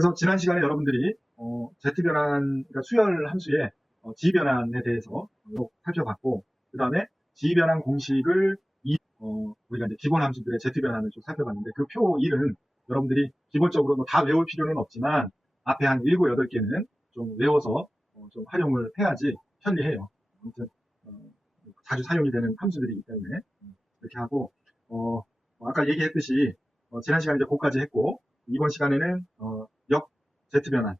그래서 지난 시간에 여러분들이 Z변환, 그러니까 수열 함수의 G변환에 대해서 살펴봤고, 그 다음에 G변환 공식을 우리가 이제 기본 함수들의 Z변환을 좀 살펴봤는데, 그 표 1은 여러분들이 기본적으로 뭐 다 외울 필요는 없지만 앞에 한 7, 8개는 좀 외워서 좀 활용을 해야지 편리해요. 아무튼 자주 사용이 되는 함수들이기 때문에 이렇게 하고, 아까 얘기했듯이 지난 시간에 이제 그거까지 했고, 이번 시간에는 역 Z변환에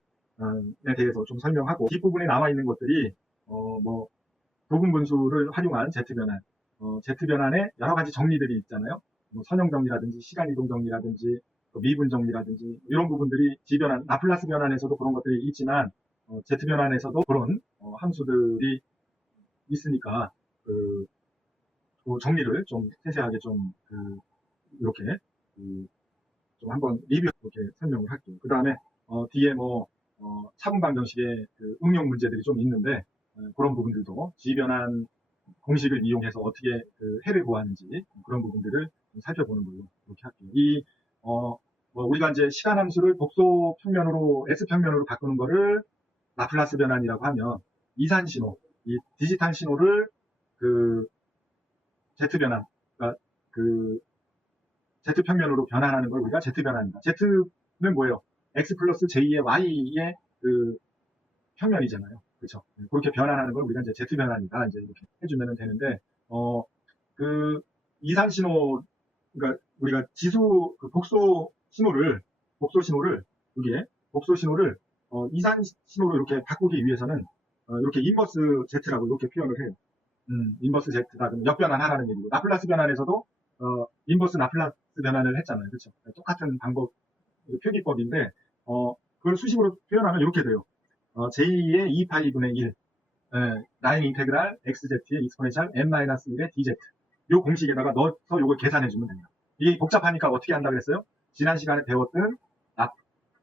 대해서 좀 설명하고, 뒷부분에 남아있는 것들이 뭐 부분분수를 활용한 Z변환, Z변환의 여러 가지 정리들이 있잖아요. 뭐 선형 정리라든지 시간이동 정리라든지 미분 정리라든지 이런 부분들이 G변환, 라플라스 변환에서도 그런 것들이 있지만 Z변환에서도 그런 함수들이 있으니까 그 정리를 좀 세세하게 좀 이렇게 좀 한번 리뷰 이렇게 설명을 할게요. 그 다음에 뒤에 뭐 차분 방정식의 응용 문제들이 좀 있는데 그런 부분들도 G변환 공식을 이용해서 어떻게 해를 구하는지 그런 부분들을 좀 살펴보는 걸로 이렇게 할게요. 뭐 우리가 이제 시간 함수를 복소 평면으로 S 평면으로 바꾸는 거를 라플라스 변환이라고 하면 이산 신호, 이 디지털 신호를 Z 변환, 그러니까 Z 평면으로 변환하는 걸 우리가 Z 변환이다. Z는 뭐예요? X 플러스 J의 Y의 평면이잖아요. 그렇죠? 그렇게 변환하는 걸 우리가 이제 Z 변환이다. 이제 이렇게 해주면 되는데, 이산 신호, 그러니까 우리가 지수, 복소 신호를, 여기에, 복소 신호를, 이산 신호로 이렇게 바꾸기 위해서는, 이렇게 인버스 Z라고 이렇게 표현을 해요. 인버스 Z다. 그럼 역변환하라는 얘기고, 라플라스 변환에서도, 인버스 라플라스 변환을 했잖아요. 그렇죠? 똑같은 방법, 표기법인데, 그걸 수식으로 표현하면 이렇게 돼요. J의 2파이분의 1, 라인 인테그랄 XZ의 익스포넨셜 n-1의 DZ. 요 공식에다가 넣어서 요걸 계산해주면 됩니다. 이게 복잡하니까 어떻게 한다 그랬어요? 지난 시간에 배웠던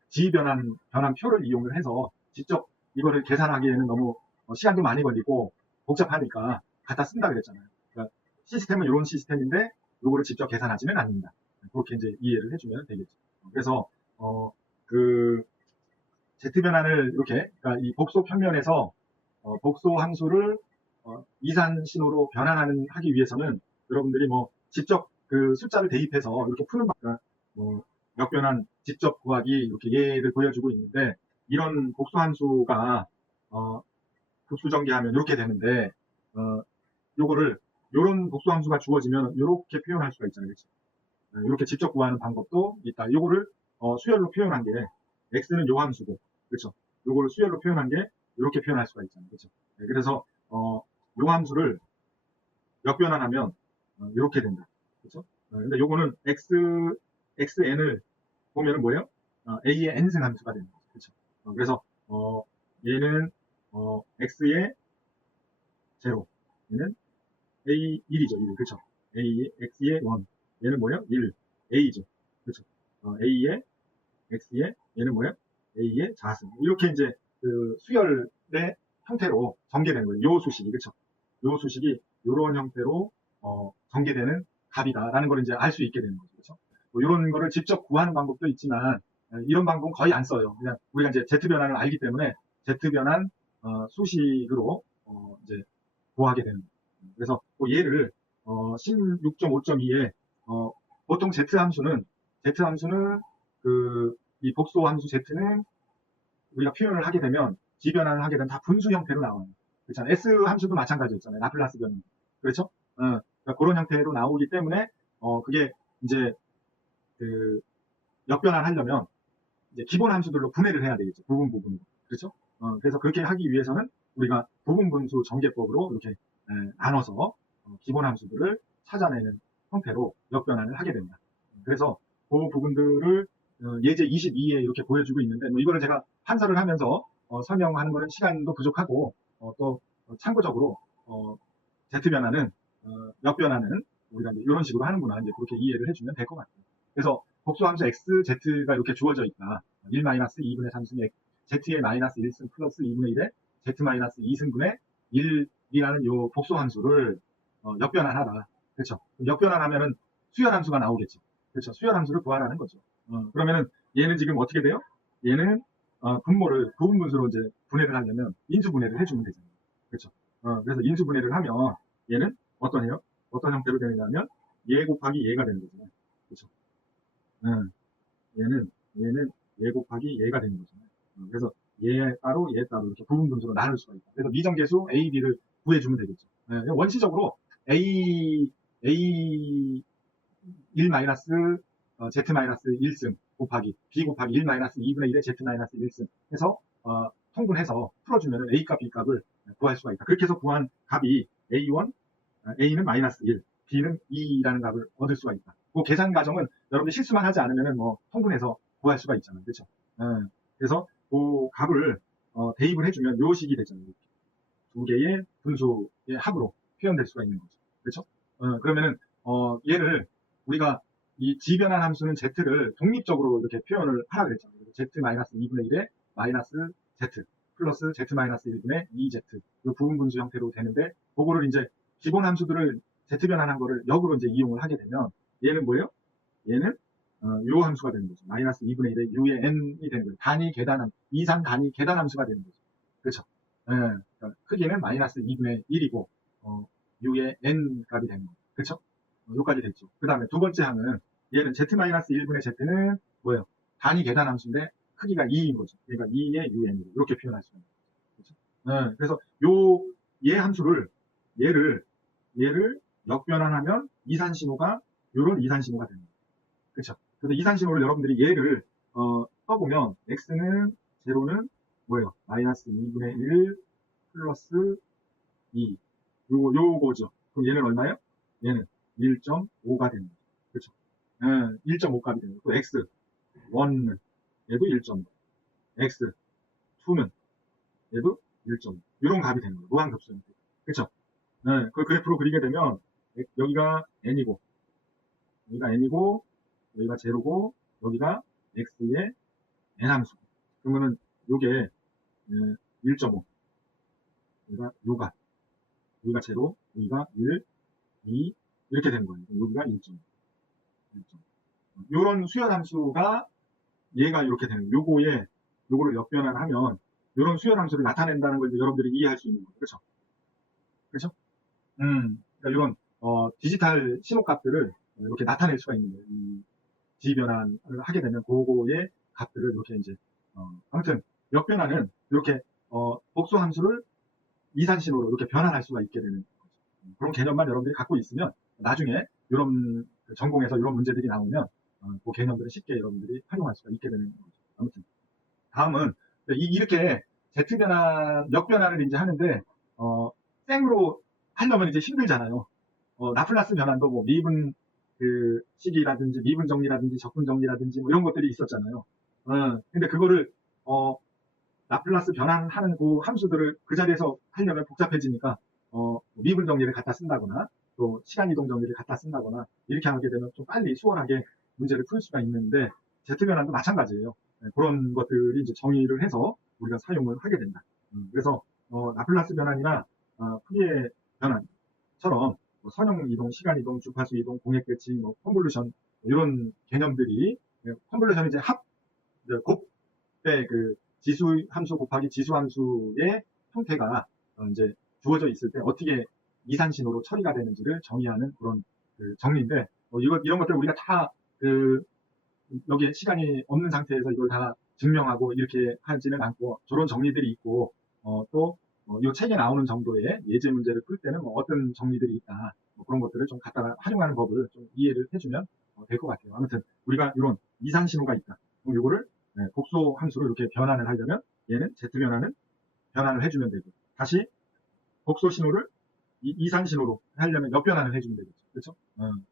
G변환표를 이용을 해서 직접 이거를 계산하기에는 너무 시간도 많이 걸리고 복잡하니까 갖다 쓴다 그랬잖아요. 그러니까 시스템은 이런 시스템인데 요거를 직접 계산하지는 않는다. 그렇게 이제 이해를 해주면 되겠죠. 그래서 Z변환을 이렇게, 그러니까 이 복소 평면에서 복소 함수를 이산 신호로 하기 위해서는 여러분들이 뭐 직접 숫자를 대입해서 이렇게 푸는 방법, 역변환 직접 구하기 이렇게 예를 보여주고 있는데, 이런 복소 함수가 급수전개하면 이렇게 되는데, 요거를 요런 복소 함수가 주어지면 이렇게 표현할 수가 있잖아요. 그렇죠? 이렇게 직접 구하는 방법도 있다. 요거를 수열로 표현한 게 x는 요 함수고, 그렇죠? 요거를 수열로 표현한 게 이렇게 표현할 수가 있잖아요. 그렇죠? 그래서 요 함수를 역변환하면 이렇게 된다. 그렇죠? 근데 요거는 xn을 보면은 뭐예요? a의 n승 함수가 되는 거죠. 그렇죠? 그래서 얘는 x의 0, 얘는 a 1이죠. 1. 그렇죠? x의 1, 얘는 뭐예요? 1, a죠. 그렇죠? a의 x의 얘는 뭐예요? a의 자승. 이렇게 이제 수열의 형태로 전개되는 거예요. 요 수식이. 그렇죠? 요 수식이 요런 형태로 전개되는 값이다라는 걸 이제 알 수 있게 되는 거죠. 그렇죠? 뭐 이런 거를 직접 구하는 방법도 있지만 이런 방법은 거의 안 써요. 그냥 우리가 이제 Z변환을 알기 때문에 Z변환 수식으로 이제 구하게 되는 거예요. 그래서 그 예를 16.5.2에 보통 Z함수는 이 복소 함수 Z는 우리가 표현을 하게 되면 G변환을 하게 되면 다 분수 형태로 나와요. 그렇잖아요. S 함수도 마찬가지였잖아요. 라플라스 변환. 그렇죠? 그러니까 그런 형태로 나오기 때문에 그게 이제 역변환 하려면 이제 기본 함수들로 분해를 해야 되겠죠. 부분으로. 그렇죠? 그래서 그렇게 하기 위해서는 우리가 부분분수 전개법으로 이렇게 나눠서 기본 함수들을 찾아내는 형태로 역변환을 하게 됩니다. 그래서 그 부분들을 예제 22에 이렇게 보여주고 있는데, 뭐 이거를 제가 판서를 하면서 설명하는 거는 시간도 부족하고 또 참고적으로 Z변환은 역변환은 우리가 이제 이런 식으로 하는구나, 이제 그렇게 이해를 해주면 될 것 같아요. 그래서 복수함수 x, z가 이렇게 주어져 있다. 1-2분의 3승의 z의 마이너스 1승 플러스 2분의 1에 z 마이너스 2승분의 1이라는 요 복수함수를 역변환하다. 그렇죠? 역변환하면은 수열함수가 나오겠죠. 그렇죠? 수열함수를 구하라는 거죠. 그러면은 얘는 지금 어떻게 돼요? 얘는 분모를 부분분수로 이제 분해를 하려면 인수분해를 해주면 되잖아요. 그렇죠? 그래서 인수분해를 하면 얘는 어떤 형태로 되느냐면 얘 곱하기 얘가 되는 거잖아요. 그렇죠? 얘는 얘 곱하기 얘가 되는 거잖아요. 그래서 얘 따로 이렇게 부분분수로 나눌 수가 있다. 그래서 미정계수 A, B를 구해주면 되겠죠. 원시적으로 A 1 마이너스 Z 마이너스 1승 곱하기 B 곱하기 1 마이너스 2분의 1의 Z 마이너스 1승 해서 통분해서 풀어주면 A 값, B 값을 구할 수가 있다. 그렇게 해서 구한 값이 A1, A는 마이너스 1, B는 2라는 값을 얻을 수가 있다. 그 계산 과정은 여러분들 실수만 하지 않으면 뭐 통분해서 구할 수가 있잖아요. 그렇죠? 그래서 그 값을 대입을 해주면 요 식이 되잖아요. 두 개의 분수의 합으로 표현될 수가 있는 거죠. 그렇죠? 그러면은 얘를 우리가 이 지변환 함수는 z를 독립적으로 이렇게 표현을 하라 그랬잖아요. z-2분의 1의 마이너스 z 플러스 z-1분의 2z 이 부분분수 형태로 되는데 그거를 이제 기본 함수들을 z변환한 거를 역으로 이제 이용을 하게 되면 얘는 뭐예요? 얘는 요 함수가 되는 거죠. 마이너스 2분의 1의 u의 n이 되는 거죠. 단위 계단함, 이상 단위 계단함수가 되는 거죠. 그렇죠? 그러니까 크기는 마이너스 2분의 1이고 u의 n 값이 되는 거죠. 그렇죠? 여기까지 됐죠. 그 다음에 두 번째 항은 얘는 z-1분의 z는 뭐예요? 단위 계단 함수인데 크기가 2인 거죠. 그러니까 2의 un 이렇게 표현할 수 있는 거죠. 그렇죠? 그래서 얘 함수를 얘를 역변환하면 이산신호가 요런 이산신호가 됩니다. 그렇죠? 그래서 이산신호를 여러분들이 얘를 써보면 x는 제로는 뭐예요? 마이너스 2분의 1 플러스 2 요거죠. 그럼 얘는 얼마예요? 얘는 1.5가 되는 거죠. 그렇죠? 1.5값이 되는 거죠. 또 x 1은 얘도 1.5, x 2는 얘도 1.5 이런 값이 되는 거예요. 무한급수 형태. 그렇죠? 그 그래프로 그리게 되면 여기가 n이고 여기가 제로고 여기가 x의 n함수. 그러면은 요게 1.5 여기가 제로, 여기가 1, 2 이렇게 되는 거예요. 여기가 1.5 요런 수열 함수가 얘가 이렇게 되는 요거를 역변환하면 요런 수열 함수를 나타낸다는 걸 여러분들이 이해할 수 있는 거예요. 그렇죠? 그렇죠? 그러니까 이런 디지털 신호값들을 이렇게 나타낼 수가 있는 거예요. 이 지변환을 하게 되면 그거의 값들을 이렇게 이제 아무튼 역변환은 이렇게 복수 함수를 이산신호로 이렇게 변환할 수가 있게 되는 거죠. 그런 개념만 여러분들이 갖고 있으면 나중에 이런 전공에서 이런 문제들이 나오면 그 개념들을 쉽게 여러분들이 활용할 수가 있게 되는 거죠. 아무튼 다음은 이렇게 Z변환, 역변환을 이제 하는데 생으로 하려면 이제 힘들잖아요. 라플라스 변환도 뭐 미분 그 식이라든지 미분 정리라든지 적분 정리라든지 뭐 이런 것들이 있었잖아요. 근데 그거를 라플라스 변환하는 그 함수들을 그 자리에서 하려면 복잡해지니까 미분 정리를 갖다 쓴다거나 또 시간 이동 정리를 갖다 쓴다거나 이렇게 하게 되면 좀 빨리 수월하게 문제를 풀 수가 있는데 Z변환도 마찬가지예요. 그런 것들이 이제 정의를 해서 우리가 사용을 하게 된다. 그래서 라플라스 변환이나 푸리에 변환처럼 뭐 선형 이동, 시간 이동, 주파수 이동, 공액 배치, 뭐 컨볼루션 이런 개념들이 컨볼루션은 이제 곱배 그 지수 함수 곱하기 지수 함수의 형태가 이제 주어져 있을 때 어떻게 이산신호로 처리가 되는지를 정의하는 그런 그 정리인데 이런 것들 우리가 다 여기에 시간이 없는 상태에서 이걸 다 증명하고 이렇게 하지는 않고 저런 정리들이 있고 또 이 책에 나오는 정도의 예제 문제를 풀 때는 뭐 어떤 정리들이 있다 뭐 그런 것들을 좀 갖다가 활용하는 법을 좀 이해를 해주면 될 것 같아요. 아무튼 우리가 이런 이산신호가 있다. 그럼 이거를 복소 함수로 이렇게 변환을 하려면 얘는 Z변환을 변환을 해주면 되고 다시 복소 신호를 이산신호로 하려면 역변환을 해주면 되겠죠. 그렇죠?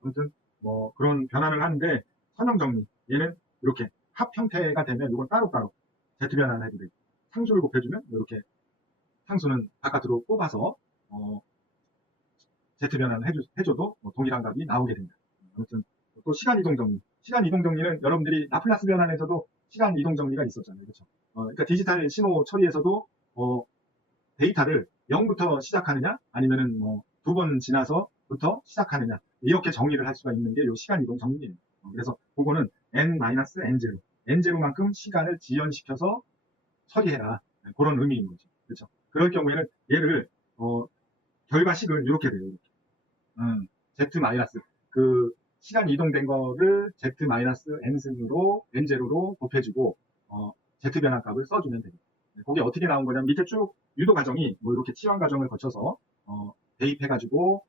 아무튼 뭐 그런 변환을 하는데 선형 정리 얘는 이렇게 합 형태가 되면 이건 따로따로 Z변환을 해도 되고 상수를 곱해주면 이렇게 상수는 바깥으로 뽑아서 Z변환을 해줘도 뭐 동일한 값이 나오게 됩니다. 아무튼 또 시간 이동 정리 시간 이동 정리는 여러분들이 라플라스 변환에서도 시간 이동 정리가 있었잖아요. 그렇죠? 그러니까 디지털 신호 처리에서도 데이터를 0부터 시작하느냐 아니면은 뭐 2번 지나서부터 시작하느냐 이렇게 정리를 할 수가 있는 게 이 시간 이동 정리예요. 그래서 그거는 n-n0 n0만큼 시간을 지연시켜서 처리해라. 그런 의미인 거죠. 그렇죠. 그럴 경우에는 얘를 결과식은 이렇게 돼요. 이렇게. z 마이너스 그 시간 이동된 거를 z 마이너스 n승으로 n0로 곱해주고 z 변환 값을 써주면 되죠. 그게 어떻게 나온 거냐면 밑에 쭉 유도 과정이 뭐 이렇게 치환 과정을 거쳐서 대입해가지고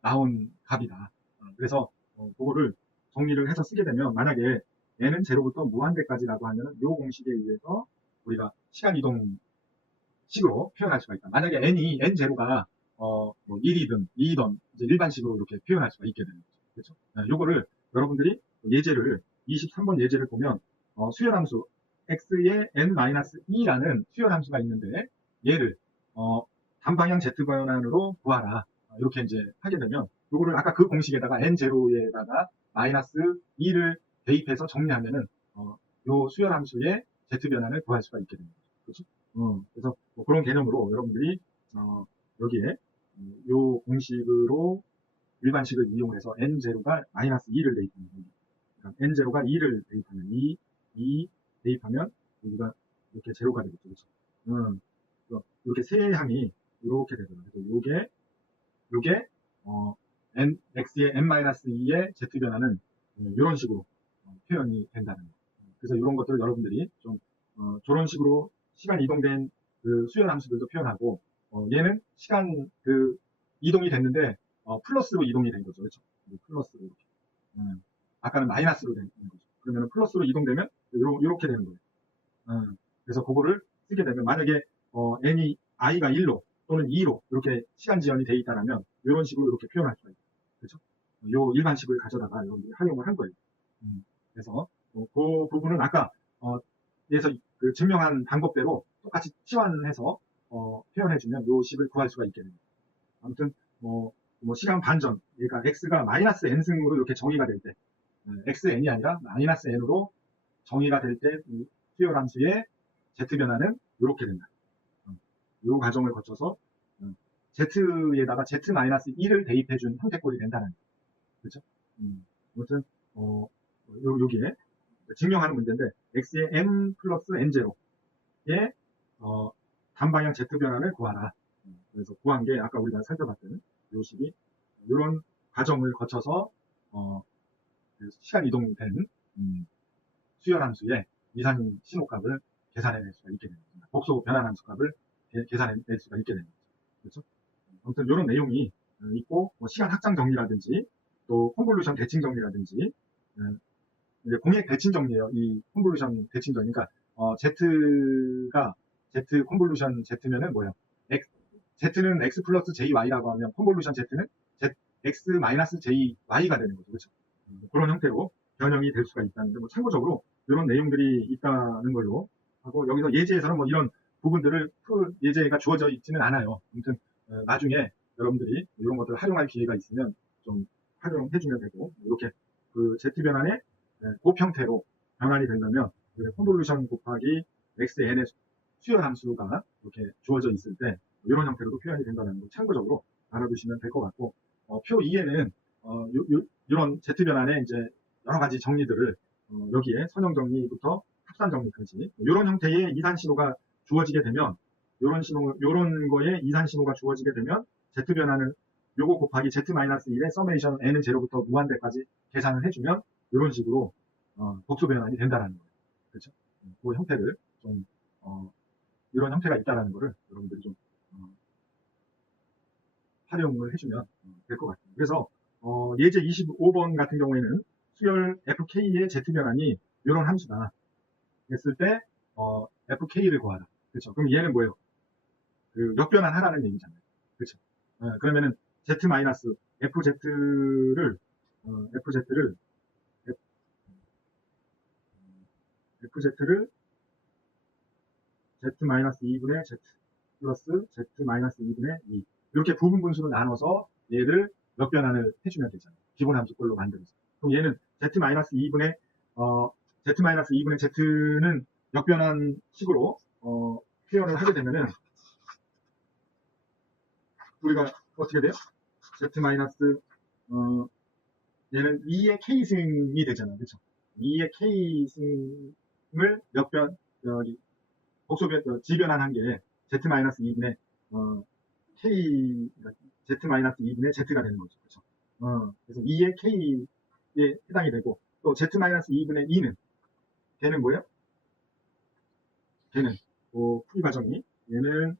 나온 값이다. 그래서 그거를 정리를 해서 쓰게 되면 만약에 n은 제로부터 무한대까지라고 하면 이 공식에 의해서 우리가 시간 이동 식으로 표현할 수가 있다. 만약에 n0가 뭐 1이든 2이든 이제 일반식으로 이렇게 표현할 수가 있게 되는 거죠. 그렇죠? 요거를 여러분들이 예제를 23번 예제를 보면 수열함수 x의 n-2라는 수열함수가 있는데 얘를 단방향 z 변환으로 구하라. 이렇게 이제 하게 되면 요거를 아까 그 공식에다가 n0에다가 마이너스 2를 대입해서 정리하면은 요 수열함수의 z 변환을 구할 수가 있게 됩니다. 그렇죠? 그래서 뭐 그런 개념으로 여러분들이 여기에 요 공식으로 일반식을 이용해서 n0가 마이너스 2를 대입하면 그러니까 n0가 2를 대입하면 2 대입하면 여기가 이렇게 제로가 되겠죠. 그렇죠? 이렇게 세 항이 이렇게 되거든요. 그래서 요게 x의 n-2의 z 변화는 이런 식으로 표현이 된다는 거예요. 그래서 이런 것들을 여러분들이 좀 저런 식으로 시간 이동된 그 수열 함수들도 표현하고 얘는 시간 그 이동이 됐는데 플러스로 이동이 된 거죠. 그렇죠? 플러스로 이렇게. 아까는 마이너스로 된 거죠. 그러면 플러스로 이동되면 이렇게 되는 거예요. 그래서 그거를 쓰게 되면 만약에 n이 i가 1로 또는 2로 이렇게 시간 지연이 돼 있다면 이런 식으로 이렇게 표현할 수가 있어요. 그렇죠? 요 일반식을 가져다가 여러분들이 활용을 한 거예요. 그래서 그 부분은 아까 에서 그 증명한 방법대로 똑같이 치환해서 표현해주면 요 식을 구할 수가 있게 됩니다. 아무튼 뭐 시간 반전, 그러니까 x가 마이너스 n승으로 이렇게 정의가 될 때, xn이 아니라 마이너스 n으로 정의가 될 때 수열 함수의 z 변화는 이렇게 된다. 이 과정을 거쳐서 z에다가 z-1을 대입해준 형태꼴이 된다는 거죠. 그렇죠? 아무튼 여기에 증명하는 문제인데 x의 n 플러스 n0의 단방향 z 변환을 구하라. 그래서 구한 게 아까 우리가 살펴봤던 요 식이 이런 과정을 거쳐서 시간 이동된 수열 함수의 이산 신호값을 계산해낼 수가 있게 됩니다. 복소 변환 함수 값을 계산해낼 수가 있게 됩니다. 그렇죠? 아무튼 이런 내용이 있고 뭐 시간 확장 정리라든지 또 콘볼루션 대칭 정리라든지 이제 공액 대칭 정리예요. 이 콘볼루션 대칭 정리. 그러니까 z가 z 콘볼루션 z면은 뭐예요? z는 x 플러스 jy라고 하면 콘볼루션 z는 x 마이너스 jy가 되는 거죠. 그렇죠? 그런 형태로 변형이 될 수가 있다는데 뭐 참고적으로 이런 내용들이 있다는 걸로 하고 여기서 예제에서는 뭐 이런 부분들을 풀 예제가 주어져 있지는 않아요. 아무튼 나중에 여러분들이 이런 것들을 활용할 기회가 있으면 좀 활용해주면 되고 이렇게 그 z 변환의 곱 형태로 변환이 된다면 콘볼루션 곱하기 xn의 수열 함수가 이렇게 주어져 있을 때 이런 형태로도 표현이 된다는 걸 참고적으로 알아두시면 될 것 같고 표 2에는 이런 z 변환의 이제 여러 가지 정리들을 여기에 선형 정리부터 합산 정리까지 이런 형태의 이산 신호가 주어지게 되면 이런 거에 이산 신호가 주어지게 되면 z 변환을 요거 곱하기 z-1의 서메이션 n은 제로부터 무한대까지 계산을 해주면 이런 식으로 복수 변환이 된다는 거예요. 그렇죠? 그 형태를 좀 이런 형태가 있다는 거를 여러분들이 좀 활용을 해주면 될 것 같아요. 그래서 예제 25번 같은 경우에는 수열 fk의 z 변환이 이런 함수다 했을 때 fk를 구하라. 그렇죠? 그럼 얘는 뭐예요? 그 역변환 하라는 얘기잖아요. 그렇죠? 그러면은 z 마이너스 fz를 z 마이너스 2분의 z 플러스 z 마이너스 2분의 2 이렇게 부분 분수로 나눠서 얘를 역변환을 해주면 되잖아요. 기본 함수꼴로 만들어서. 그럼 얘는 z 마이너스 2분의 z 마이너스 2분의 z는 역변환 식으로 표현을 하게 되면은 우리가 어떻게 돼요? z 마이너스 얘는 2의 k승이 되잖아요. 그렇죠? 2의 K승을 몇 변, 복소변, 지변환한 게 Z-2분의, K, Z-2분의 Z가 되는 거죠. 그렇죠? 그래서 2의 K에 해당이 되고, 또 Z-2분의 2는, 걔는 뭐예요? 걔는, 풀이 과정이, 얘는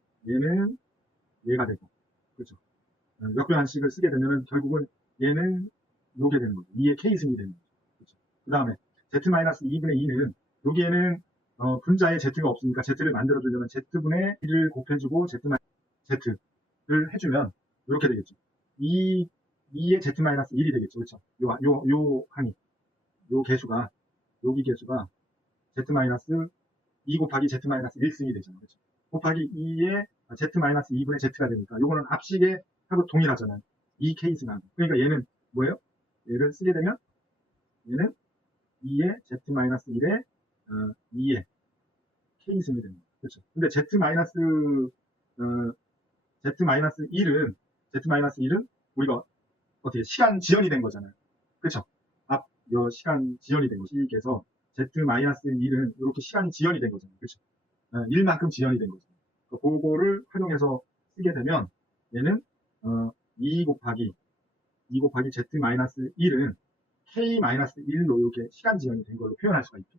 얘가 되고, 그렇죠? 역변환식을 쓰게 되면은 결국은 얘는 요게 되는 거죠. 2의 K승이 되는 거죠. 그렇죠? 그 다음에 Z-2분의 2는 여기에는 분자에 Z가 없으니까 Z를 만들어주려면 Z분의 1을 곱해주고 Z를 해주면 이렇게 되겠죠. 2의 Z-1이 되겠죠. 그렇죠? 요 항이, 요 개수가, 여기 개수가 Z-2 곱하기 Z-1승이 되잖아요. 그렇죠? 곱하기 2의 Z-2분의 Z가 되니까 요거는 앞식에 하고 동일하잖아요. 2K승하고. 그러니까 얘는 뭐예요? 얘를 쓰게 되면 얘는 2의 Z-1의 2의 K승이 됩니다. 그렇죠? 근데 Z-1은 우리가 어떻게 시간 지연이 된 거잖아요. 그렇죠? 요 시간 지연이 된 거죠. 시계에서 Z-1은 이렇게 시간이 지연이 된 거잖아요. 그렇죠? 1만큼 지연이 된 거죠. 그거를 활용해서 쓰게 되면 얘는 2 곱하기 Z-1은 K-1로 이렇게 시간 지연이 된 걸로 표현할 수가 있죠.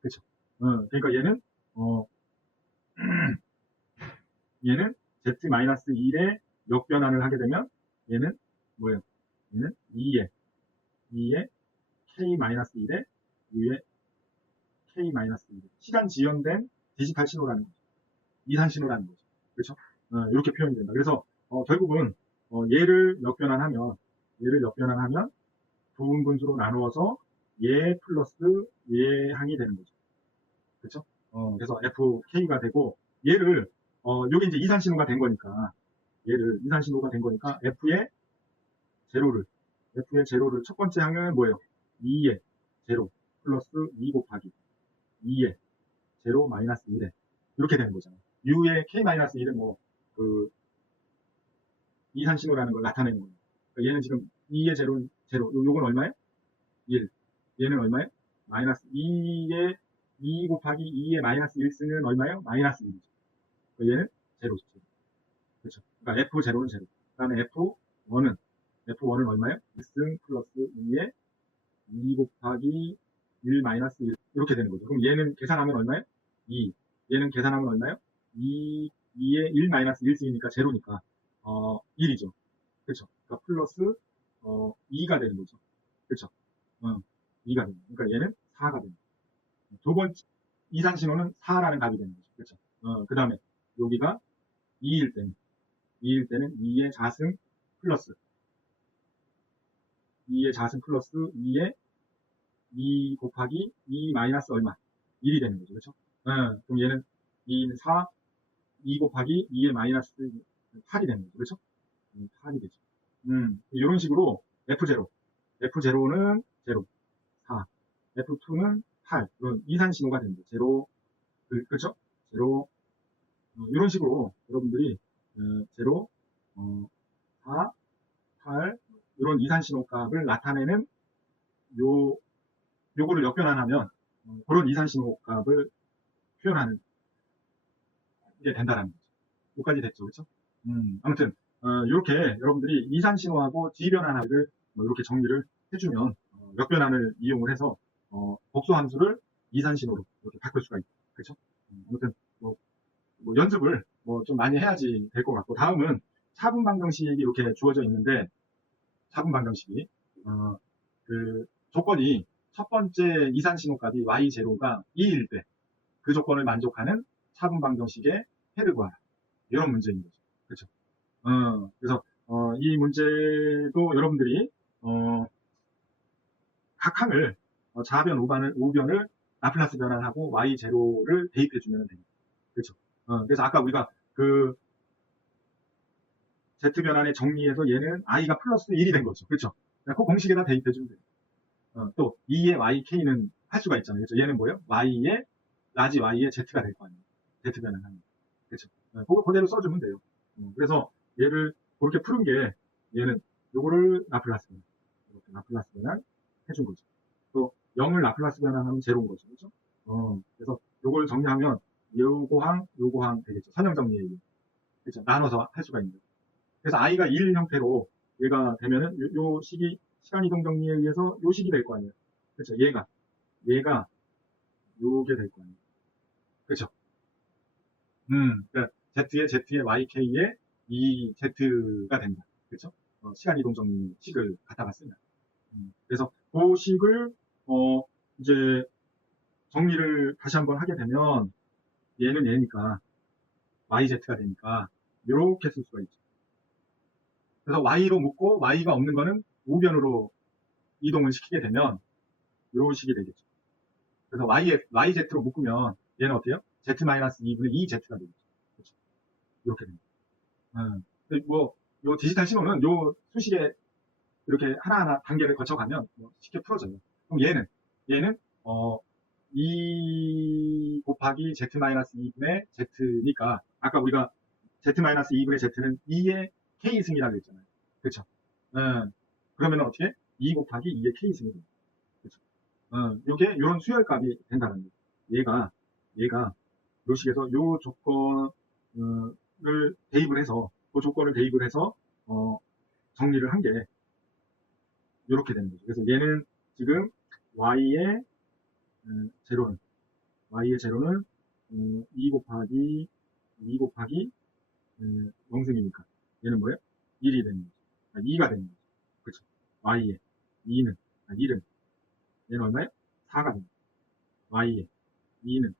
그렇죠? 그러니까 얘는 Z-1에 역변환을 하게 되면 얘는 뭐예요? 얘는 2의 K-1에 2의 K-1 시간 지연된 디지털 신호라는 거죠. 이산 신호라는 거죠. 그렇죠? 이렇게 표현이 된다. 그래서 결국은 얘를 역변환하면 부분분수로 나누어서 얘 플러스 얘 항이 되는 거죠. 그렇죠? 그래서 FK가 되고 얘를 요게 이제 이산 신호가 된 거니까 F의 제로를 첫 번째 항은 뭐예요? 2의 제로 플러스 2 곱하기 2의 제로 마이너스 1에 이렇게 되는 거잖아요. U의 K-1은 이산 신호라는 걸 나타내는 거예요. 그러니까 얘는 지금 2의 제로, 요건 얼마예요? 1. 얘는 얼마예요? 마이너스 2 곱하기 2의 마이너스 1승은 얼마예요? 마이너스 1이죠. 그러니까 얘는 제로죠. 그렇죠. 그러니까 F0는 제로. 그 다음에 F1은 얼마예요? 1승 플러스 2의 2 곱하기 1 마이너스 1. 이렇게 되는 거죠. 그럼 얘는 계산하면 얼마예요? 2. 얘는 계산하면 얼마예요? 2의 1 마이너스 1승이니까 제로니까 1이죠. 그렇죠. 그러니까 플러스 2가 되는 거죠. 그렇죠. 2가 되는 거죠. 그러니까 얘는 4가 되는 거죠. 두 번째 이산 신호는 4라는 값이 되는 거죠. 그렇죠. 그 다음에 여기가 2일 때는 2의 자승 플러스 2의 2 곱하기 2 마이너스 얼마? 1이 되는 거죠. 그렇죠? 그럼 얘는 2는 4, 2 곱하기 2의 마이너스 8이 되는 거죠. 그렇죠? 8이 되죠. 이런 식으로 F0는 0, 4, F2는 8, 이런 이산 신호가 됩니다. 0, 그렇죠? 0, 이런 식으로 여러분들이 0, 4, 8, 이런 이산 신호 값을 나타내는 요거를 역변환하면 그런 이산 신호 값을 표현하는 게 된다라는 거죠. 여기까지 됐죠. 그렇죠? 아무튼 이렇게 여러분들이 이산 신호하고 지변환을 이렇게 정리를 해주면 역변환을 이용을 해서 복수 함수를 이산 신호로 이렇게 바꿀 수가 있다. 그렇죠? 아무튼 연습을 좀 많이 해야지 될 것 같고, 다음은 차분 방정식이 이렇게 주어져 있는데, 차분 방정식이 그 조건이 첫 번째 이산 신호 값이 y0가 2일 때 그 조건을 만족하는 차분 방정식의 해를 구하라. 이런 문제인 거죠. 그렇죠? 그래서 이 문제도 여러분들이 각 항을 좌변, 우변을 라플라스 변환하고 y0를 대입해 주면 됩니다. 그렇죠? 그래서 아까 우리가 그 z변환의 정리해서 얘는 i가 플러스 1이 된 거죠. 그렇죠? 그 공식에다 대입해 주면 돼요. 또 2의yk는 할 수가 있잖아요. 그렇죠? 얘는 뭐예요? 라지 y의 z가 될 거 아니에요. z변환 하는. 그렇죠? 그거 그대로 써주면 돼요. 그래서 얘를 그렇게 푸는 게 얘는 요거를 라플라스 변환 해준 거죠. 또 0을 라플라스 변환하면 제로인 거죠. 그렇죠? 그래서 요걸 정리하면 요거항 되겠죠. 선형 정리에 의해. 그렇죠? 나눠서 할 수가 있는 거죠. 그래서 i가 1 형태로 얘가 되면은 요 식이 시간 이동 정리에 의해서 요 식이 될 거 아니에요. 그렇죠? 얘가 요게 될 거 아니에요. 그렇죠? 그러니까 Z의 YK의 EZ가 된다. 그렇죠? 시간 이동 정리 식을 갖다가 쓰면. 그래서 그 식을 이제 정리를 다시 한번 하게 되면 얘는 얘니까 YZ가 되니까 이렇게 쓸 수가 있죠. 그래서 Y로 묶고 Y가 없는 거는 우변으로 이동을 시키게 되면 이런 식이 되겠죠. 그래서 YZ로 묶으면 얘는 어때요? Z-2분의 2Z가 되겠죠. 그렇죠? 이렇게 됩니다. 근데 요 디지털 신호는 요 수식에 이렇게 하나하나 단계를 거쳐가면 쉽게 풀어져요. 그럼 얘는 2 곱하기 Z-2분의 Z니까 아까 우리가 Z-2분의 Z는 2의 K승이라고 했잖아요. 그렇죠? 그러면 어떻게? 2 곱하기 2의 K승이 됩니다. 그렇죠? 요게 요런 수열값이 된다는 거예요. 얘가 요 식에서 요 조건을 대입을 해서 그 조건을 대입을 해서 정리를 한 게 이렇게 되는 거죠. 그래서 얘는 지금 y의 제로는 2 곱하기 0승이니까 얘는 뭐예요? 1이 되는 거죠. 2가 되는 거죠. 그렇죠? y의 2는 1은 얘는 얼마예요? 4가 됩니다. y의 2는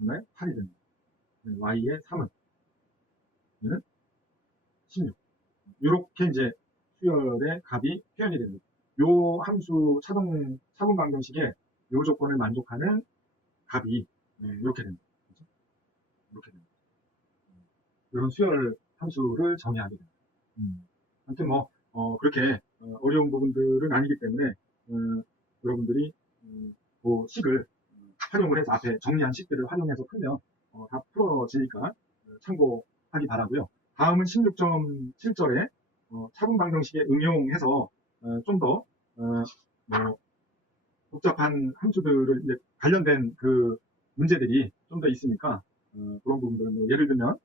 얼마예요? 8이 됩니다. y의 3은 얘는 16. 이렇게 이제 수열의 값이 표현이 되는 거죠. 요 함수 차분 방정식에 요 조건을 만족하는 값이 이렇게 됩니다. 그렇죠? 이렇게 됩니다. 이런 수열 함수를 정의하게 됩니다. 아무튼 그렇게 어려운 부분들은 아니기 때문에 여러분들이 그 식을 활용을 해서 앞에 정리한 식들을 활용해서 풀면 다 풀어지니까 참고하기 바라고요. 다음은 16.7절에 차분 방정식에 응용해서 좀 더 복잡한 함수들을 이제 관련된 그 문제들이 좀 더 있으니까 그런 부분들은 예를 들면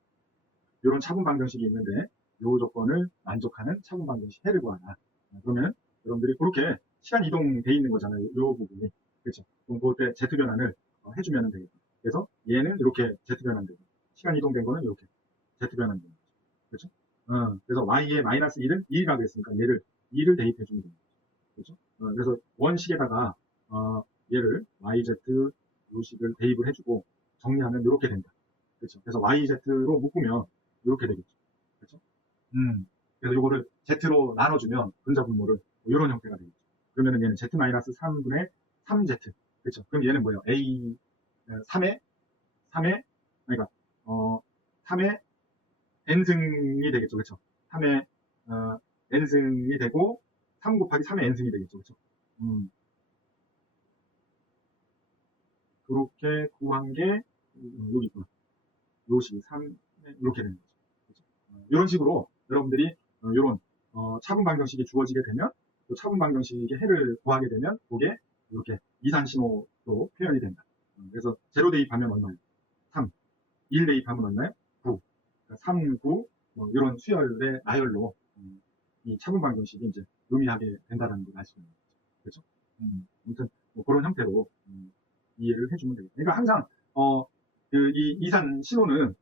이런 차분 방정식이 있는데 이 조건을 만족하는 차분 방정식 해를 구하라. 그러면 여러분들이 그렇게 시간 이동돼 있는 거잖아요. 이 부분이. 그렇죠. 그럼 그때 Z 변환을 해주면 되겠다. 그래서 얘는 이렇게 Z 변환되고 시간 이동된 거는 이렇게 Z 변환되는 거죠. 그렇죠? 그래서 Y의 마이너스 1은 1이라고 했으니까 얘를 2를 대입해 주면 됩니다. 그렇죠? 그래서 원식에다가 얘를 YZ 요식을 대입을 해주고 정리하면 이렇게 된다. 그렇죠? 그래서 YZ로 묶으면 이렇게 되겠죠. 그렇죠? 그래서 이거를 Z로 나눠주면 분자 분모를 이런 형태가 되겠죠. 그러면은 얘는 Z-3분의 3Z. 그렇죠? 그럼 얘는 뭐예요? A 3의 그러니까 3의 n승이 되겠죠. 그렇죠? 3의 n승이 되고 3 곱하기 3의 n승이 되겠죠. 그렇죠? 그렇게 구한 게 여기 있구나. 요식 3 이렇게 되는 거죠. 그렇죠? 이런 식으로 여러분들이 이런 차분 방정식이 주어지게 되면 또 차분 방정식의 해를 구하게 되면 그게 이렇게 이산 신호로 표현이 된다. 그래서 제로 대입하면 얼마예요? 3. 1 대입하면 얼마예요? 9. 그러니까 3, 9 이런 수열의 나열로 이 차분 방정식이 이제 의미하게 된다는 걸 알 수 있는 거죠. 그렇죠? 아무튼 그런 형태로 이해를 해주면 되겠다. 그러니까 항상 이 이산 신호는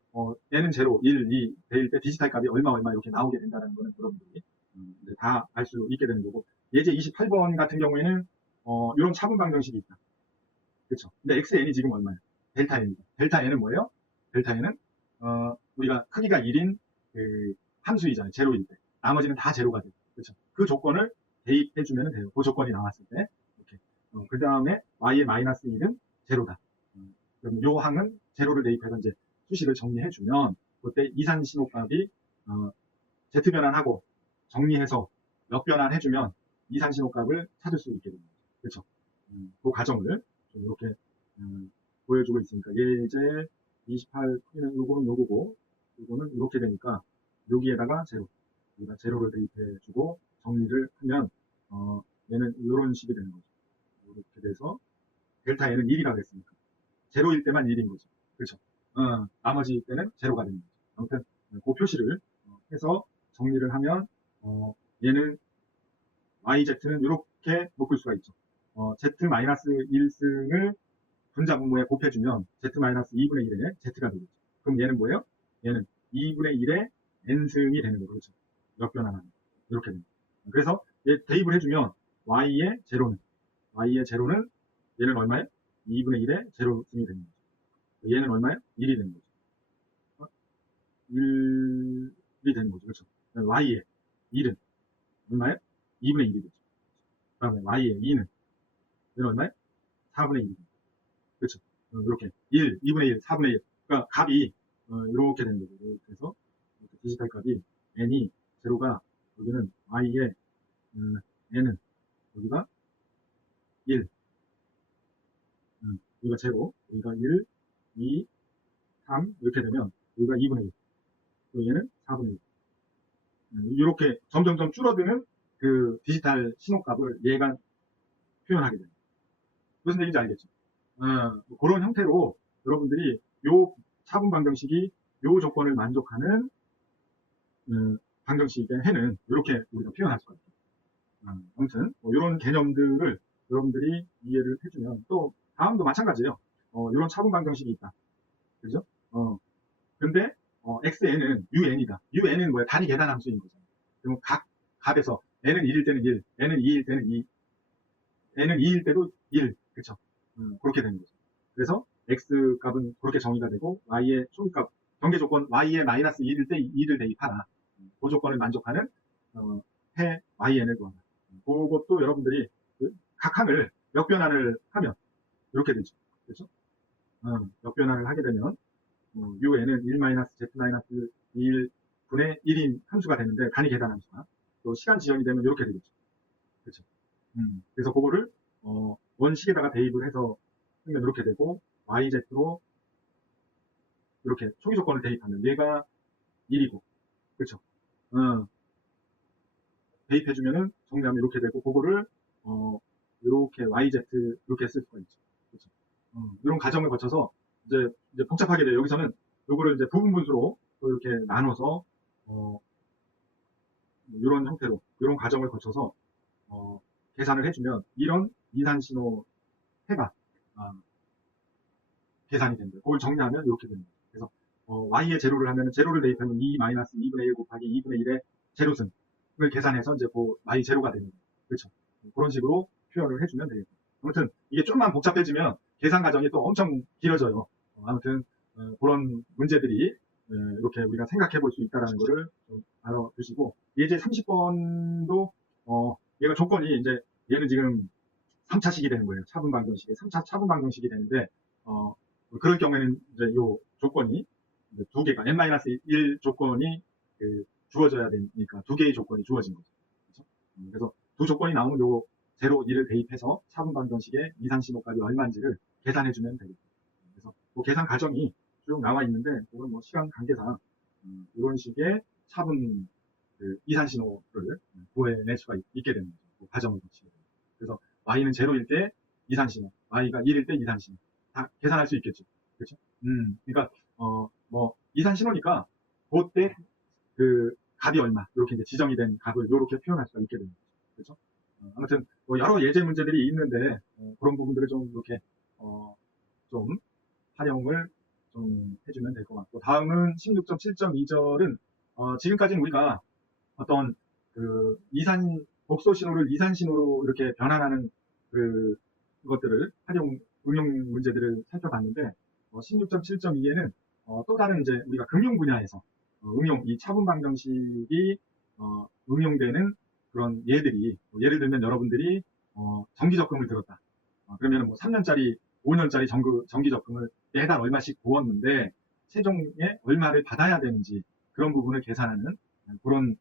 n은 제로, 1, 2 대일 때 디지털 값이 얼마 이렇게 나오게 된다는 거는 여러분들이 다 알 수 있게 되는 거고 예제 28번 같은 경우에는 이런 차분 방정식이 있다. 그렇죠? 근데 xn이 지금 얼마예요? 델타 n입니다. 델타 n은 뭐예요? 델타 n은 우리가 크기가 1인 그 함수이잖아요. 제로일 때. 나머지는 다 제로가 돼요. 그렇죠? 그 조건을 대입해주면 돼요. 그 조건이 나왔을 때. 이렇게. 그 다음에 y의 마이너스 1은 제로다. 그럼 요 항은 제로를 대입해서 이제 수식을 정리해주면 그때 이산 신호값이 Z 변환하고 정리해서 역 변환해주면 이산 신호값을 찾을 수 있게 됩니다. 그렇죠? 그 과정을 좀 이렇게 보여주고 있으니까 예제 28 크기는 요거는 요거고 요거는 이렇게 되니까 여기에다가 제로 여기다 제로를 대입해주고 정리를 하면 얘는 이런 식이 되는 거죠. 이렇게 돼서 델타 N은 1이라고 했으니까. 제로일 때만 1인 거죠. 그렇죠? 나머지 때는 제로가 되는 거죠. 아무튼 그 표시를 해서 정리를 하면 얘는 YZ는 이렇게 묶을 수가 있죠. Z-1승을 분자분모에 곱해주면 Z-2분의 1에 Z가 되겠죠. 그럼 얘는 뭐예요? 얘는 2분의 1의 N승이 되는 거죠. 그렇죠? 역변환하면. 이렇게 됩니다. 그래서 얘 대입을 해주면 Y의 제로는 얘는 얼마예요? 2분의 1의 제로승이 되는 거죠. 얘는 얼마예요? 1이 되는 거죠. 1이 되는 거죠. 그렇죠? Y의 1은 얼마예요? 2분의 1이 되죠. 그 다음에 Y의 2는 얘는 얼마예요? 4분의 1이 되죠. 그렇죠? 이렇게 2분의 1, 4분의 1. 그러니까 값이 이렇게 되는 거죠. 그래서 디지털 값이 n이 제로가 여기는 y의 n은 여기가 1, 여기가 제로, 여기가 1, 2, 3 이렇게 되면 여기가 2분의 1, 또 얘는 4분의 1. 이렇게 점점점 줄어드는 그 디지털 신호값을 얘가 표현하게 됩니다. 무슨 얘기인지 알겠죠? 뭐 그런 형태로 여러분들이 요 차분 방정식이 요 조건을 만족하는 방정식의 해는 이렇게 우리가 표현할 수가 있죠. 아무튼 뭐 이런 개념들을 여러분들이 이해를 해주면 또 다음도 마찬가지예요. 이런 차분 방정식이 있다. 그죠? 근데 xn은 un이다. un은 뭐야? 단위 계산 함수인 거잖아요. 그럼 각 값에서 n은 1일 때는 1, n은 2일 때는 2, n은 2일 때도 1, 그쵸? 그렇게 되는 거죠. 그래서 x 값은 그렇게 정의가 되고 y의 초기값, 경계 조건 y의 마이너스 1일 때 2를 대입하라. 그 조건을 만족하는 해 yn을 구한다. 그것도 여러분들이 각 항을 역변환을 하면 이렇게 되죠. 그렇죠? 역변환을 하게 되면 un은 1-z-1 분의 1인 함수가 되는데 단위 계산 함수가 또 시간 지연이 되면 이렇게 되겠죠. 그렇죠? 그래서 그거를 원식에다가 대입을 해서 하면 이렇게 되고 yz로 이렇게 초기 조건을 대입하면 얘가 1이고 그렇죠? 대입해주면은 정리하면 이렇게 되고 그거를 이렇게 yz 이렇게 쓸 수가 있죠. 그렇죠? 이런 과정을 거쳐서 이제 복잡하게 돼요. 여기서는 요거를 이제 부분 분수로 또 이렇게 나눠서 이런 형태로 이런 과정을 거쳐서 계산을 해주면 이런 이산 신호 해가 계산이 된대요. 그걸 정리하면 이렇게 됩니다. 그래서 y의 제로를 하면 제로를 대입하면 2-2분의 1 곱하기 2분의 1의 제로승을 계산해서 이제 그 y 제로가 됩니다. 그렇죠? 그런 식으로 표현을 해주면 되겠죠. 아무튼 이게 좀만 복잡해지면 계산 과정이 또 엄청 길어져요. 아무튼 그런 문제들이 이렇게 우리가 생각해 볼 수 있다는 것을 좀 알아두시고 예제 30번도 얘가 조건이 이제 얘는 지금 3차식이 되는 거예요. 차분 방정식이 3차 차분 방정식이 되는데 그럴 경우에는 이제 요 조건이 이제 두 개가 n-1 조건이 주어져야 되니까 두 개의 조건이 주어진 거죠. 그렇죠? 그래서 두 조건이 나오면 요 0, 1을 대입해서 차분 방정식의 이산신호값이 얼마인지를 계산해주면 되겠죠. 그래서 그 계산 과정이 쭉 나와 있는데 그건 뭐 시간 관계상 이런 식의 차분 이산신호를 구해낼 수가 있게 되는 거죠. 그 과정을 거치게 됩니다. 그래서 y는 0일 때 이산신호, y가 1일 때 이산신호 다 계산할 수 있겠죠. 그렇죠? 그러니까 뭐 이산신호니까 그때 그 값이 얼마 이렇게 이제 지정이 된 값을 이렇게 표현할 수가 있게 됩니다. 그렇죠? 아무튼 뭐 여러 예제 문제들이 있는데 그런 부분들을 좀 이렇게 좀 활용을 좀 해주면 될 것 같고 다음은 16.7.2절은 지금까지는 우리가 어떤 그 복소 신호를 이산 신호로 이렇게 변환하는 그것들을 응용 문제들을 살펴봤는데 16.7.2에는 또 다른 이제 우리가 금융 분야에서 이 차분 방정식이 응용되는 그런 예들이 예를 들면 여러분들이 정기 적금을 들었다. 그러면 뭐 3년짜리 5년짜리 정기 적금을 매달 얼마씩 부었는데 최종에 얼마를 받아야 되는지 그런 부분을 계산하는 그런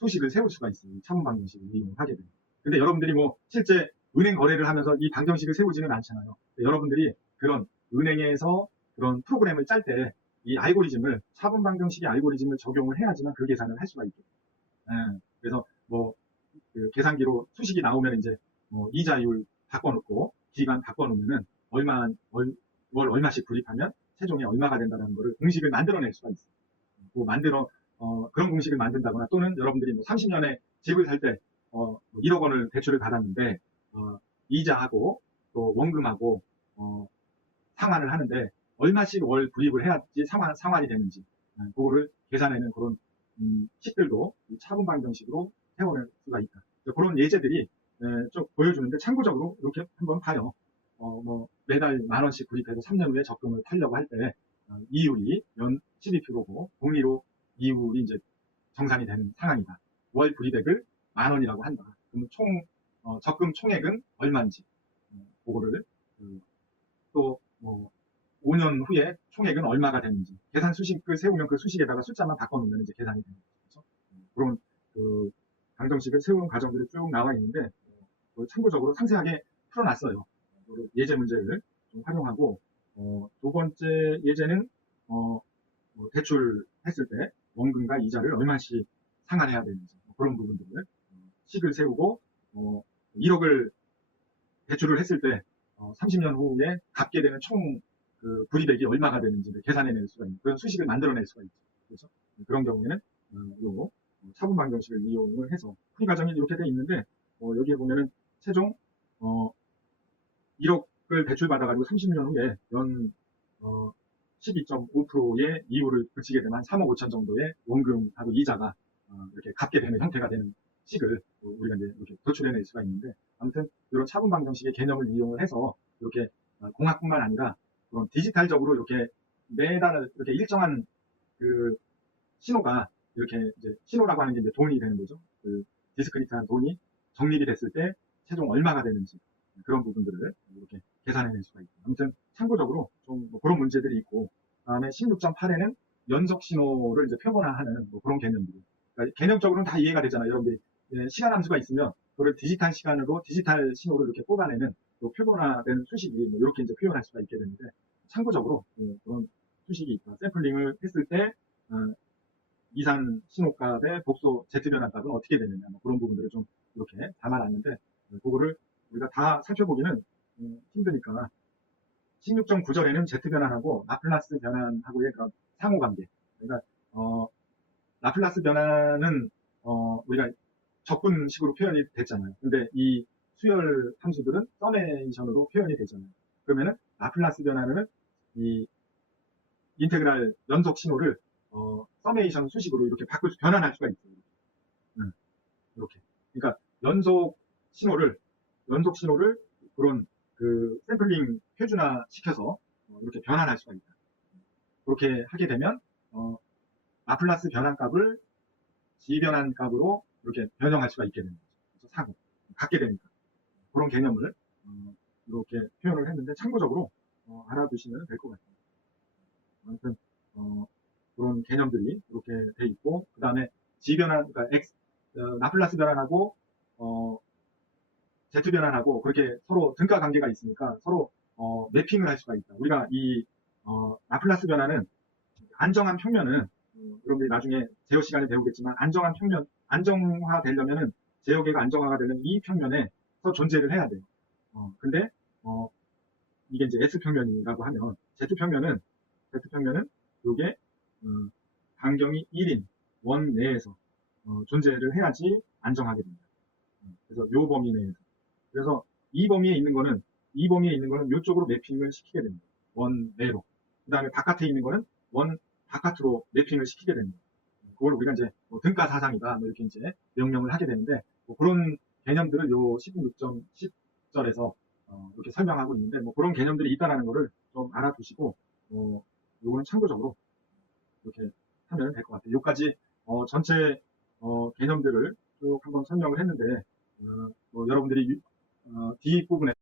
수식을 세울 수가 있습니다. 차분 방정식을 이용하게 됩니다. 근데 여러분들이 뭐 실제 은행 거래를 하면서 이 방정식을 세우지는 않잖아요. 여러분들이 그런 은행에서 그런 프로그램을 짤 때 이 알고리즘을 차분 방정식의 알고리즘을 적용을 해야지만 그 계산을 할 수가 있겠죠. 그래서 뭐 계산기로 수식이 나오면 이제 이자율 바꿔놓고 기간 바꿔놓으면은 월 얼마씩 불입하면 최종에 얼마가 된다는 거를 공식을 만들어낼 수가 있어요. 그런 공식을 만든다거나 또는 여러분들이 뭐 30년에 집을 살 때 1억 원을 대출을 받았는데 이자하고 또 원금하고 상환을 하는데 얼마씩 월 불입을 해야지 상환이 되는지 그거를 계산하는 그런 식들도 이 차분방 정식으로 세워낼 수가 있다. 그런 예제들이 쭉 보여주는데 참고적으로 이렇게 한번 봐요. 매달 10,000원씩 불입해서 3년 후에 적금을 타려고 할 때 이율이 연 12%고 복리로 이율이 이제 정산이 되는 상황이다. 월 불이득을 10,000원이라고 한다. 그럼 적금 총액은 얼마인지 그거를 또 5년 후에 총액은 얼마가 되는지 계산 수식을 세우면 그 수식에다가 숫자만 바꿔놓으면 이제 계산이 되는 거죠. 그런 그 방정식을 세우는 과정들이 쭉 나와 있는데 참고적으로 상세하게 풀어놨어요. 예제 문제를 좀 활용하고 두 번째 예제는 대출했을 때 원금과 이자를 얼마씩 상환해야 되는지 그런 부분들을 식을 세우고 1억을 대출을 했을 때 30년 후에 갚게 되는 총 그 불이득이 얼마가 되는지를 계산해낼 수가 있는 그런 수식을 만들어낼 수가 있죠. 그렇죠? 그런 경우에는 요 차분 방정식을 이용을 해서 풀이 과정이 이렇게 돼 있는데 여기에 보면은 최종 1억을 대출받아가지고 30년 후에 연 12.5%의 이율을 붙이게 되면 3억 5천 정도의 원금하고 이자가 이렇게 갚게 되는 형태가 되는 식을 우리가 이제 이렇게 도출해낼 수가 있는데 아무튼 이런 차분 방정식의 개념을 이용을 해서 이렇게 공학뿐만 아니라 그런 디지털적으로 이렇게 매달 이렇게 일정한 그 신호가 이렇게 이제 신호라고 하는 게 이제 돈이 되는 거죠. 그 디스크리트한 돈이 적립이 됐을 때 최종 얼마가 되는지 그런 부분들을 이렇게 계산해낼 수가 있고 아무튼 참고적으로 좀뭐 그런 문제들이 있고 다음에 16.8에는 연속 신호를 이제 표본화하는 뭐 그런 개념들이 그러니까 개념적으로는 다 이해가 되잖아요. 여러분들이 시간 함수가 있으면 그걸 디지털 시간으로 디지털 신호를 이렇게 뽑아내는 또 표본화된 수식이 뭐 이렇게 이제 표현할 수가 있게 되는데 참고적으로 그런 수식이 있다. 샘플링을 했을 때 이산 신호값의 복소 Z변환값은 어떻게 되느냐 뭐 그런 부분들을 좀 이렇게 담아놨는데 그거를 우리가 다 살펴보기는 힘드니까 16.9절에는 Z변환하고 라플라스 변환하고의 그런 상호관계 그러니까 라플라스 변환은 우리가 적분식으로 표현이 됐잖아요. 근데 이 수열 함수들은 서메이션으로 표현이 되잖아요. 그러면은 라플라스 변환은 이 인테그랄 연속 신호를 서메이션 수식으로 이렇게 변환할 수가 있어요. 이렇게. 그러니까 연속 신호를 그런 그 샘플링 표준화 시켜서 이렇게 변환할 수가 있다. 그렇게 하게 되면 라플라스 변환값을 지변환 값으로 이렇게 변형할 수가 있게 되는 거죠. 그래서 갖게 되니까 그런 개념을 이렇게 표현을 했는데 참고적으로 알아두시면 될 것 같아요. 아무튼 그런 개념들이 이렇게 돼 있고 그 다음에 지변환 그러니까 라플라스 변환하고 Z 변환하고 그렇게 서로 등가 관계가 있으니까 서로 매핑을 할 수가 있다. 우리가 이 라플라스 변환은 안정한 평면은 여러분들이 나중에 제어 시간에 배우겠지만 안정화 되려면은 제어계가 안정화가 되는 이 평면에서 존재를 해야 돼요. 근데 이게 이제 S평면이라고 하면 Z평면은 이게 반경이 1인 원 내에서 존재를 해야지 안정하게 됩니다. 그래서 요 범위 내에서 그래서 이 범위에 있는 거는 이쪽으로 매핑을 시키게 됩니다. 원 내로. 그 다음에 바깥에 있는 거는 원 바깥으로 매핑을 시키게 됩니다. 그걸 우리가 이제 등가 사상이다 뭐 이렇게 이제 명령을 하게 되는데 뭐 그런 개념들을 요 16.10절에서 이렇게 설명하고 있는데 뭐 그런 개념들이 있다라는 거를 좀 알아두시고 요거는 참고적으로 이렇게 하면 될 것 같아요. 요까지 전체 개념들을 쭉 한번 설명을 했는데 뭐 여러분들이 뒷부분에